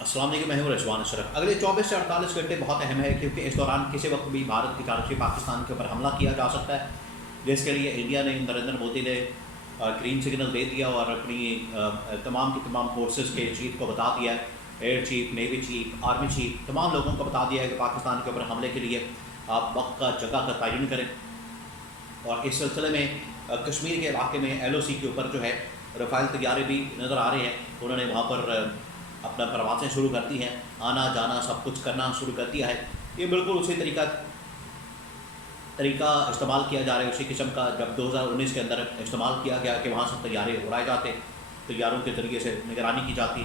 السلام علیکم، میں ہوں رضوان اشرف۔ اگلے 24 سے 48 گھنٹے بہت اہم ہے کیونکہ اس دوران کسی وقت بھی بھارت کی جانب سے پاکستان کے اوپر حملہ کیا جا سکتا ہے، جس کے لیے انڈیا نے نریندر مودی نے گرین سگنل دے دیا اور اپنی تمام کی تمام فورسز کے چیف کو بتا دیا ہے، air chief, navy chief, army chief, تمام لوگوں کو بتا دیا ہے کہ پاکستان کے اوپر حملے کے لیے آپ وقت کا، جگہ کا تعین کریں۔ اور اس سلسلے میں کشمیر کے علاقے میں LOC کے اوپر جو ہے رفیل طیارے بھی نظر آ رہے ہیں، انہوں نے وہاں پر اپنا پروازیں شروع کر دی ہیں، آنا جانا سب کچھ کرنا شروع کر دیا ہے۔ یہ بالکل اسی طریقہ استعمال کیا جا رہا ہے، اسی قسم کا جب 2019 کے اندر استعمال کیا گیا کہ وہاں سے طیارے اڑائے جاتے، طیاروں کے ذریعے سے نگرانی کی جاتی،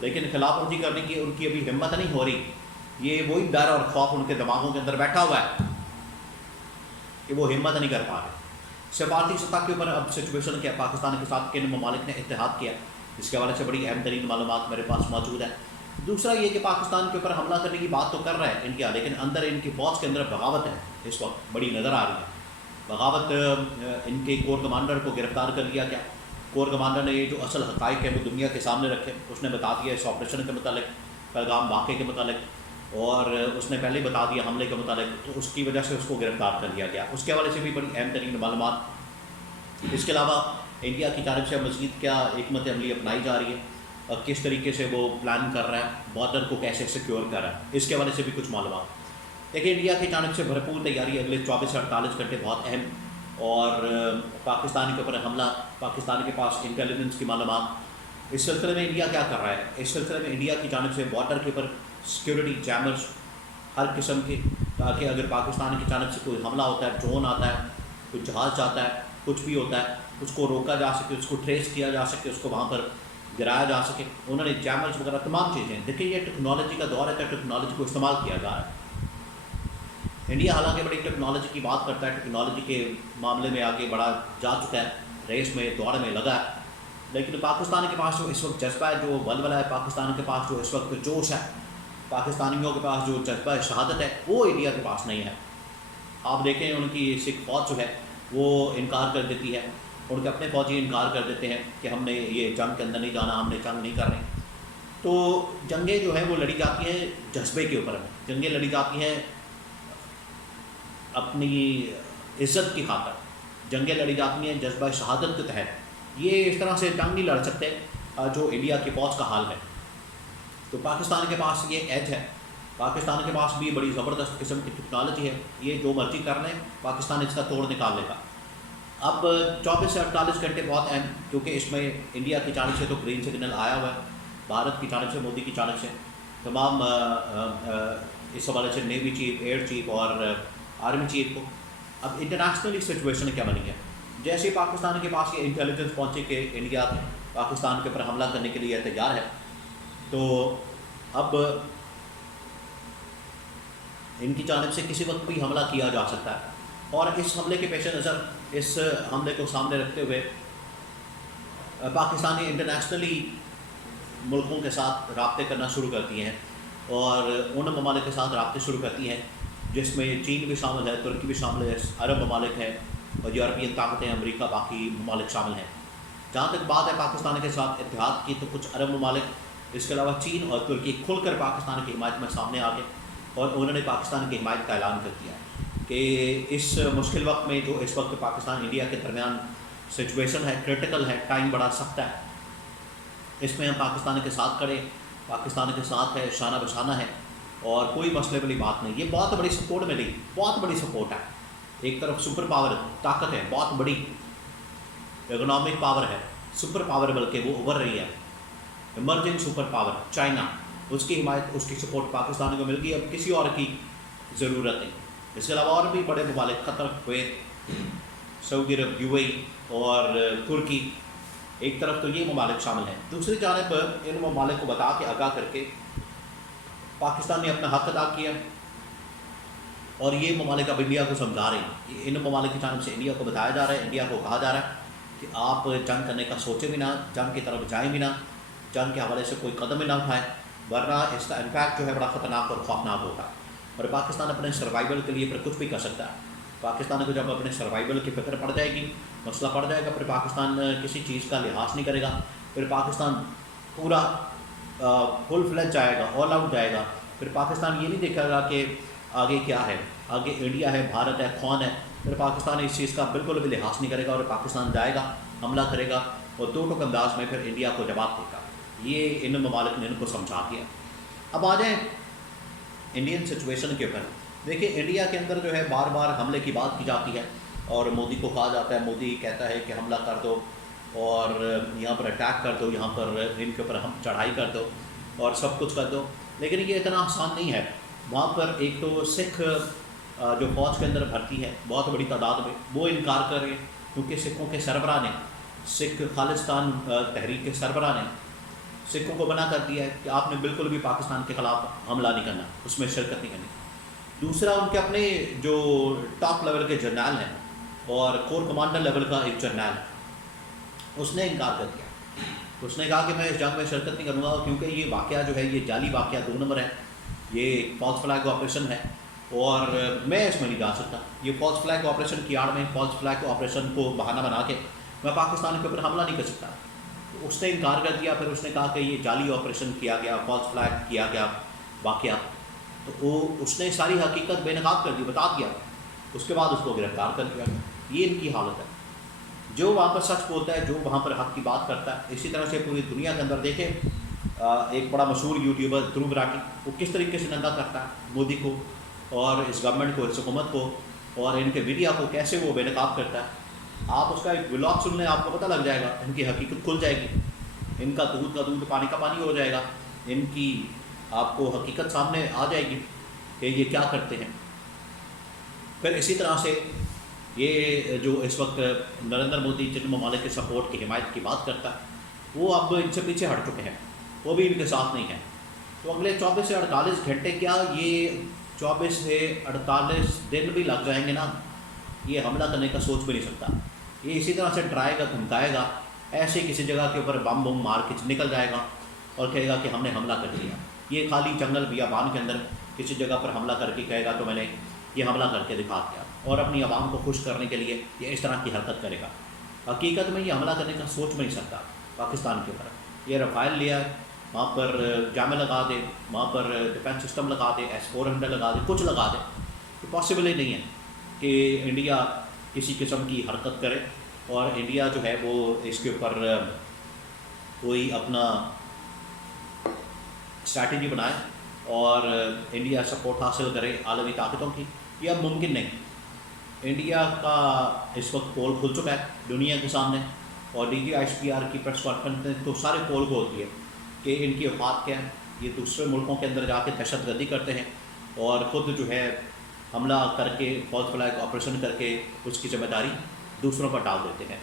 لیکن خلاف ورزی کرنے کی ان کی ابھی ہمت نہیں ہو رہی۔ یہ وہی ڈر اور خوف ان کے دماغوں کے اندر بیٹھا ہوا ہے کہ وہ ہمت نہیں کر پا رہے۔ سفارتی سطح کے اوپر اب سچویشن کیا، پاکستان کے ساتھ کن ممالک نے اتحاد کیا، اس کے حوالے سے بڑی اہم ترین معلومات میرے پاس موجود ہے۔ دوسرا یہ کہ پاکستان کے اوپر حملہ کرنے کی بات تو کر رہا ہے انڈیا، لیکن اندر ان کی فوج کے اندر بغاوت ہے، اس وقت بڑی نظر آ رہی ہے بغاوت۔ ان کے کور کمانڈر کو گرفتار کر لیا گیا۔ کور کمانڈر نے یہ جو اصل حقائق ہے وہ دنیا کے سامنے رکھے، اس نے بتا دیا اس آپریشن کے متعلق، پیغام واقعے کے متعلق، اور اس نے پہلے بتا دیا حملے کے متعلق، تو اس کی وجہ سے اس کو گرفتار کر لیا گیا۔ اس کے حوالے سے بھی بڑی اہم ترین معلومات۔ اس کے علاوہ انڈیا کی جانب سے مزید کیا حکمت عملی اپنائی جا رہی ہے اور کس طریقے سے وہ پلان کر رہا ہے، بارڈر کو کیسے سیکیور کر رہا ہے، اس کے حوالے سے بھی کچھ معلومات۔ دیکھیں، انڈیا کی جانب سے بھرپور تیاری، اگلے 24 سے 48 گھنٹے بہت اہم، اور پاکستان کے اوپر حملہ، پاکستان کے پاس انٹیلیجنس کی معلومات۔ اس سلسلے میں انڈیا کیا کر رہا ہے؟ اس سلسلے میں انڈیا کی جانب سے بارڈر کے اوپر سیکیورٹی جیمرز ہر قسم کے، تاکہ اگر پاکستان کی جانب سے کوئی حملہ ہوتا ہے، ڈرون آتا ہے، کوئی جہاز جاتا ہے، کچھ بھی ہوتا ہے، اس کو روکا جا سکے، اس کو ٹریس کیا جا سکے، اس کو وہاں پر گرایا جا سکے۔ انہوں نے جیمرز وغیرہ تمام چیزیں، دیکھیں یہ ٹیکنالوجی کا دور ہے تو ٹیکنالوجی کو استعمال کیا جا رہا ہے۔ انڈیا حالانکہ بڑی ٹیکنالوجی کی بات کرتا ہے، ٹیکنالوجی کے معاملے میں آگے بڑھا جا چکا ہے، ریس میں، دوڑ میں لگا ہے، لیکن پاکستان کے پاس جو اس وقت جذبہ ہے، جو ولولہ ہے، پاکستان کے پاس جو اس وقت جوش ہے، پاکستانیوں کے پاس جو جذبہ شہادت ہے، وہ انڈیا کے پاس نہیں ہے۔ آپ دیکھیں ان کی سکھ فوج جو ہے وہ انکار کر دیتی ہے، ان کے اپنے فوجی انکار کر دیتے ہیں کہ ہم نے یہ جنگ کے اندر نہیں جانا، ہم نے جنگ نہیں کر رہے۔ تو جنگیں جو ہیں وہ لڑی جاتی ہیں جذبے کے اوپر، جنگیں لڑی جاتی ہیں اپنی عزت کی خاطر، جنگیں لڑی جاتی ہیں جذبہ شہادت کے تحت۔ یہ اس طرح سے جنگ نہیں لڑ سکتے جو انڈیا کی فوج کا حال ہے۔ تو پاکستان کے پاس یہ ایج ہے، پاکستان کے پاس بھی بڑی زبردست قسم کی ٹیکنالوجی ہے، یہ جو مرضی کر لیں پاکستان اس کا توڑ نکال لے گا۔ اب 24 سے 48 گھنٹے بہت اہم، کیونکہ اس میں انڈیا کی جانب سے تو گرین سگنل آیا ہوا ہے، بھارت کی جانب سے، مودی کی جانب سے، تمام اس حوالے سے نیوی چیف، ایئر چیف اور آرمی چیف کو۔ اب انٹرنیشنلی سچویشن کیا بنی ہے؟ جیسے پاکستان کے پاس یہ انٹیلیجنس پہنچے کہ انڈیا پاکستان کے اوپر حملہ کرنے کے لیے تیار ہے، تو اب ان کی جانب سے کسی وقت بھی حملہ کیا جا سکتا ہے، اور اس حملے کے پیش نظر، اس حملے کو سامنے رکھتے ہوئے پاکستانی انٹرنیشنلی ملکوں کے ساتھ رابطے کرنا شروع کرتی ہیں، اور ان ممالک کے ساتھ رابطے شروع کرتی ہیں جس میں چین بھی شامل ہے، ترکی بھی شامل ہے، عرب ممالک ہیں، اور یورپین طاقتیں، امریکہ، باقی ممالک شامل ہیں۔ جہاں تک بات ہے پاکستان کے ساتھ اتحاد کی، تو کچھ عرب ممالک، اس کے علاوہ چین اور ترکی کھل کر پاکستان کی حمایت میں سامنے آ گئے، اور انہوں نے پاکستان کی حمایت کا اعلان کر دیا کہ اس مشکل وقت میں جو اس وقت پاکستان انڈیا کے درمیان سچویشن ہے، کرٹیکل ہے، ٹائم بڑا سخت ہے، اس میں ہم پاکستان کے ساتھ کھڑے، پاکستان کے ساتھ ہے، شانہ بشانہ ہے، اور کوئی مسئلے والی بات نہیں۔ یہ بہت بڑی سپورٹ ملی، بہت بڑی سپورٹ ہے۔ ایک طرف سپر پاور طاقت ہے، بہت بڑی اکنامک پاور ہے، سپر پاور بلکہ وہ ابھر رہی ہے، ایمرجنگ سپر پاور چائنا، اس کی حمایت، اس کی سپورٹ پاکستان کو مل گئی، اب کسی اور کی ضرورت نہیں۔ اس کے علاوہ اور بھی بڑے ممالک، قطر، کویت، سعودی عرب، UAE اور ترکی، ایک طرف تو یہ ممالک شامل ہیں، دوسری جانب ان ممالک کو بتا کے، آگاہ کر کے پاکستان نے اپنا حق ادا کیا، اور یہ ممالک اب انڈیا کو سمجھا رہے ہیں۔ ان ممالک کی جانب سے انڈیا کو بتایا جا رہا ہے، انڈیا کو کہا جا رہا ہے کہ آپ جنگ کرنے کا سوچیں بھی نہ، جنگ کی طرف جائیں بھی نہ، جنگ کے حوالے سے کوئی قدم بھی نہ اٹھائیں، ورنہ اس کا امپیکٹ جو ہے بڑا خطرناک اور خوفناک ہوگا، اور پاکستان اپنے سروائیول کے لیے پھر کچھ بھی کر سکتا ہے۔ پاکستان کو جب اپنے سروائیول کی فکر پڑ جائے گی، مسئلہ پڑ جائے گا، پھر پاکستان کسی چیز کا لحاظ نہیں کرے گا، پھر پاکستان پورا فل فلیج جائے گا، آل آؤٹ جائے گا، پھر پاکستان یہ نہیں دیکھے گا کہ آگے کیا ہے، آگے انڈیا ہے، بھارت ہے، کون ہے، پھر پاکستان اس چیز کا بالکل بھی لحاظ نہیں کرے گا اور پاکستان جائے گا، حملہ کرے گا اور دو ٹوک انداز میں پھر انڈیا کو جواب دے گا۔ یہ ان ممالک نے ان کو سمجھا دیا۔ اب آ جائیں انڈین سچویشن کے اوپر۔ دیکھیں انڈیا کے اندر جو ہے بار بار حملے کی بات کی جاتی ہے اور مودی کو کہا جاتا ہے، مودی کہتا ہے کہ حملہ کر دو اور یہاں پر اٹیک کر دو، یہاں پر ان کے اوپر ہم چڑھائی کر دو اور سب کچھ کر دو، لیکن یہ اتنا آسان نہیں ہے۔ وہاں پر ایک تو سکھ جو فوج کے اندر بھرتی ہے بہت بڑی تعداد میں، وہ انکار کر رہے ہیں، کیونکہ سکھوں کے سربراہ نے، سکھ خالصتان تحریک کے سربراہ نے سکھوں کو منع کر دیا ہے کہ آپ نے بالکل بھی پاکستان کے خلاف حملہ نہیں کرنا، اس میں شرکت نہیں کرنی۔ دوسرا ان کے اپنے جو ٹاپ لیول کے جرنیل ہیں اور کور کمانڈر لیول کا ایک جرنیل، اس نے انکار کر دیا، اس نے کہا کہ میں اس جنگ میں شرکت نہیں کروں گا، کیونکہ یہ واقعہ جو ہے یہ جعلی واقعہ 2 نمبر ہے، یہ فالس فلیگ آپریشن ہے اور میں اس میں نہیں جا سکتا، یہ فالس فلیگ آپریشن کی آڑ میں فالس فلیگ آپریشن کو بہانہ بنا کے میں پاکستان کے اوپر حملہ نہیں کر سکتا۔ اس نے انکار کر دیا، پھر اس نے کہا کہ یہ جعلی آپریشن کیا گیا، فالس فلیگ کیا گیا واقعہ، تو وہ اس نے ساری حقیقت بے نقاب کر دی، بتا دیا، اس کے بعد اس کو گرفتار کر دیا۔ یہ ان کی حالت ہے، جو وہاں پر سچ بولتا ہے، جو وہاں پر حق کی بات کرتا ہے۔ اسی طرح سے پوری دنیا کے اندر دیکھیں ایک بڑا مشہور یوٹیوبر دھرو براٹی، وہ کس طریقے سے ننگا کرتا ہے مودی کو اور اس گورنمنٹ کو، اس حکومت کو اور ان کے میڈیا کو، کیسے وہ بے نقاب کرتا ہے۔ آپ اس کا ایک ولاگ سن لیں، آپ کو پتہ لگ جائے گا، ان کی حقیقت کھل جائے گی، ان کا دودھ پانی کا پانی ہو جائے گا، ان کی آپ کو حقیقت سامنے آ جائے گی کہ یہ کیا کرتے ہیں۔ پھر اسی طرح سے یہ جو اس وقت نریندر مودی جن ممالک کے سپورٹ کی حمایت کی بات کرتا ہے، وہ اب ان سے پیچھے ہٹ چکے ہیں، وہ بھی ان کے ساتھ نہیں ہیں۔ تو اگلے 24 سے 48 گھنٹے، کیا یہ 24 سے 48 دن بھی لگ جائیں گے نا، یہ حملہ کرنے کا سوچ بھی نہیں سکتا۔ یہ اسی طرح سے ڈرائے گا، دھمکائے گا، ایسے کسی جگہ کے اوپر بم مار کے نکل جائے گا اور کہے گا کہ ہم نے حملہ کر دیا۔ یہ خالی جنگل بیابان کے اندر کسی جگہ پر حملہ کر کے کہے گا تو میں نے یہ حملہ کر کے دکھا دیا، اور اپنی عوام کو خوش کرنے کے لیے یہ اس طرح کی حرکت کرے گا۔ حقیقت میں یہ حملہ کرنے کا سوچ نہیں سکتا پاکستان کے اوپر۔ یہ رفائل لیا ہے، وہاں پر جامع لگا دے، وہاں پر ڈیفینس سسٹم لگا دے، S-400 لگا دے، کچھ لگا دے، یہ پاسبل ہی نہیں ہے کہ انڈیا کسی قسم کی حرکت کرے اور انڈیا جو ہے وہ اس کے اوپر کوئی اپنا اسٹریٹجی بنائے اور انڈیا سپورٹ حاصل کرے عالمی طاقتوں کی۔ یہ اب ممکن نہیں۔ انڈیا کا اس وقت پول کھل چکا ہے دنیا کے سامنے، اور DGISPR کی پریس کانفرنس نے تو سارے پول کھول دیے کہ ان کی اوقات کیا ہے۔ یہ دوسرے ملکوں کے اندر جا کے دہشت گردی کرتے ہیں اور خود جو ہے حملہ کر کے فالس فلیگ آپریشن کر کے اس کی ذمہ داری دوسروں پر ڈال دیتے ہیں۔